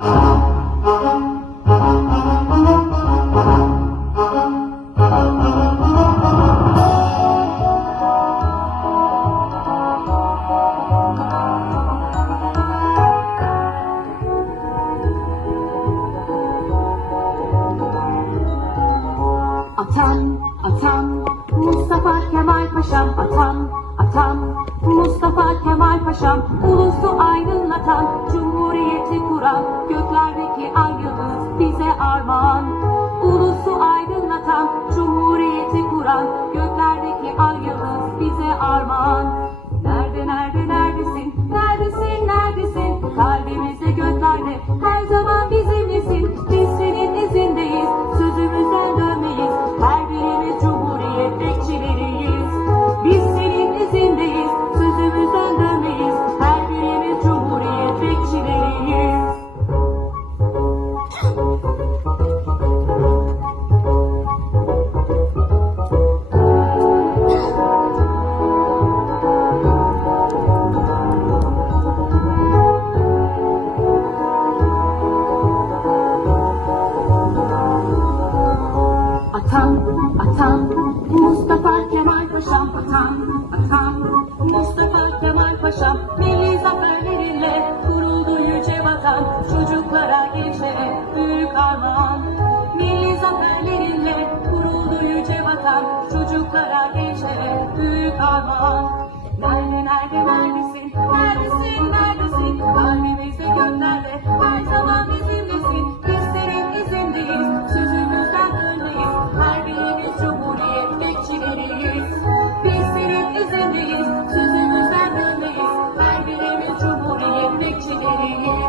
Atam, atam, Mustafa Kemal Paşam, atam, atam, Mustafa Kemal Paşam, ulusu aydınlatan, kuran, göklerdeki ay yıldız bize armağan. Ulusu aydınlatan, cumhuriyeti kuran, Atam, atam, Mustafa Kemal Paşam, atam, atam, Çocuklara, çocuklara, gençlere büyük armağan. Nerede, nerede, neredesin, neredesin, neredesin? Kalbimizde, göklerde, her zaman bizimlesin. Bizlerin izindeyiz, sözümüzden öndeyiz. Her biriniz cumhuriyet bekçileriyiz. Bizlerin izindeyiz, sözümüzden öndeyiz. Her birimiz cumhuriyet bekçileriyiz.